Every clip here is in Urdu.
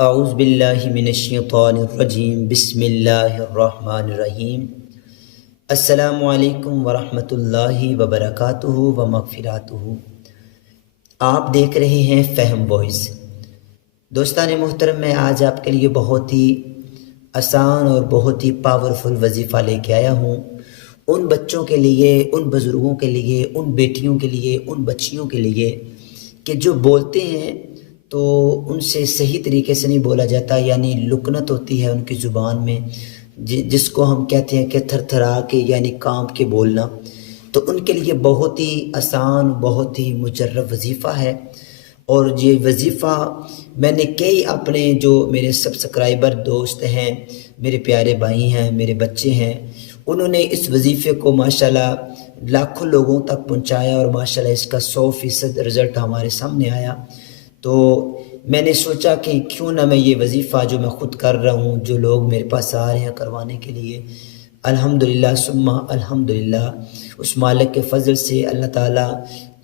اعوذ باللہ من الشیطان الرجیم بسم اللہ الرحمن الرحیم۔ السلام علیکم ورحمۃ اللہ وبرکاتہ و مغفراتہ۔ آپ دیکھ رہے ہیں فہم وائس۔ دوستان محترم، میں آج آپ کے لیے بہت ہی آسان اور بہت ہی پاورفل وظیفہ لے کے آیا ہوں، ان بچوں کے لیے، ان بزرگوں کے لیے، ان بیٹیوں کے لیے، ان بچیوں کے لیے کہ جو بولتے ہیں تو ان سے صحیح طریقے سے نہیں بولا جاتا، یعنی لکنت ہوتی ہے ان کی زبان میں، جس کو ہم کہتے ہیں کہ تھر تھرا کے یعنی کانپ کے بولنا۔ تو ان کے لیے بہت ہی آسان، بہت ہی مجرب وظیفہ ہے، اور یہ وظیفہ میں نے کئی اپنے جو میرے سبسکرائبر دوست ہیں، میرے پیارے بھائی ہیں، میرے بچے ہیں، انہوں نے اس وظیفے کو ماشاءاللہ لاکھوں لوگوں تک پہنچایا، اور ماشاءاللہ اس کا 100% رزلٹ ہمارے سامنے آیا۔ تو میں نے سوچا کہ کیوں نہ میں یہ وظیفہ جو میں خود کر رہا ہوں، جو لوگ میرے پاس آ رہے ہیں کروانے کے لیے، الحمدللہ ثم الحمدللہ، اس مالک کے فضل سے اللہ تعالیٰ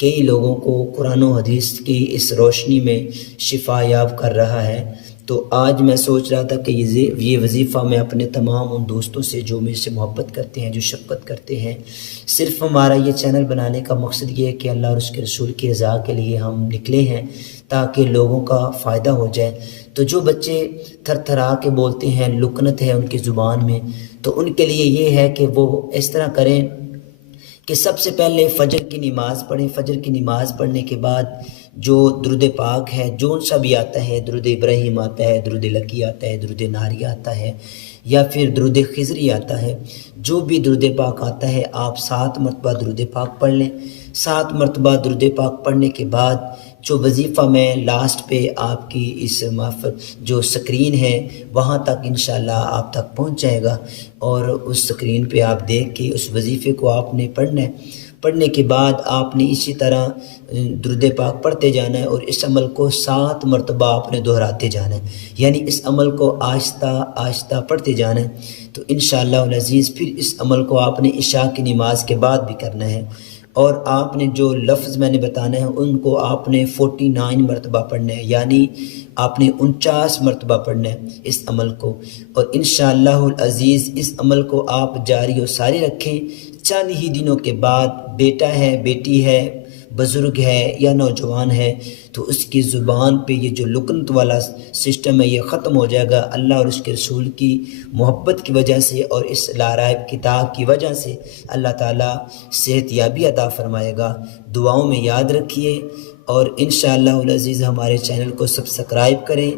کئی لوگوں کو قرآن و حدیث کی اس روشنی میں شفا یاب کر رہا ہے۔ تو آج میں سوچ رہا تھا کہ یہ وظیفہ میں اپنے تمام ان دوستوں سے جو میرے سے محبت کرتے ہیں، جو شفقت کرتے ہیں، صرف ہمارا یہ چینل بنانے کا مقصد یہ ہے کہ اللہ اور اس کے رسول کی رضا کے لیے ہم نکلے ہیں تاکہ لوگوں کا فائدہ ہو جائے۔ تو جو بچے تھر تھرا کے بولتے ہیں، لکنت ہے ان کی زبان میں، تو ان کے لیے یہ ہے کہ وہ اس طرح کریں کہ سب سے پہلے فجر کی نماز پڑھیں۔ فجر کی نماز پڑھنے کے بعد جو درود پاک ہے، جو سا بھی آتا ہے، درود ابراہیم آتا ہے، درود لکی آتا ہے، درود ناری آتا ہے، یا پھر درود خضری آتا ہے، جو بھی درود پاک آتا ہے آپ 7 مرتبہ درود پاک پڑھ لیں۔ 7 مرتبہ درود پاک پڑھنے کے بعد جو وظیفہ میں لاسٹ پہ آپ کی اس جو سکرین ہے وہاں تک انشاءاللہ آپ تک پہنچ جائے گا، اور اس سکرین پہ آپ دیکھ کے اس وظیفے کو آپ نے پڑھنا ہے۔ پڑھنے کے بعد آپ نے اسی طرح درود پاک پڑھتے جانا ہے، اور اس عمل کو 7 مرتبہ آپ نے دہراتے جانا ہے، یعنی اس عمل کو آہستہ آہستہ پڑھتے جانا ہے۔ تو انشاءاللہ العزیز پھر اس عمل کو آپ نے عشاء کی نماز کے بعد بھی کرنا ہے، اور آپ نے جو لفظ میں نے بتانا ہے ان کو آپ نے 49 مرتبہ پڑھنا ہے، یعنی آپ نے 49 مرتبہ پڑھنا ہے اس عمل کو۔ اور انشاءاللہ العزیز اس عمل کو آپ جاری و ساری رکھیں۔ چند ہی دنوں کے بعد بیٹا ہے، بیٹی ہے، بزرگ ہے یا نوجوان ہے، تو اس کی زبان پہ یہ جو لکنت والا سسٹم ہے یہ ختم ہو جائے گا، اللہ اور اس کے رسول کی محبت کی وجہ سے اور اس لارائب کتاب کی وجہ سے اللہ تعالیٰ صحت یابی عطا فرمائے گا۔ دعاؤں میں یاد رکھیے، اور انشاءاللہ العزیز ہمارے چینل کو سبسکرائب کریں۔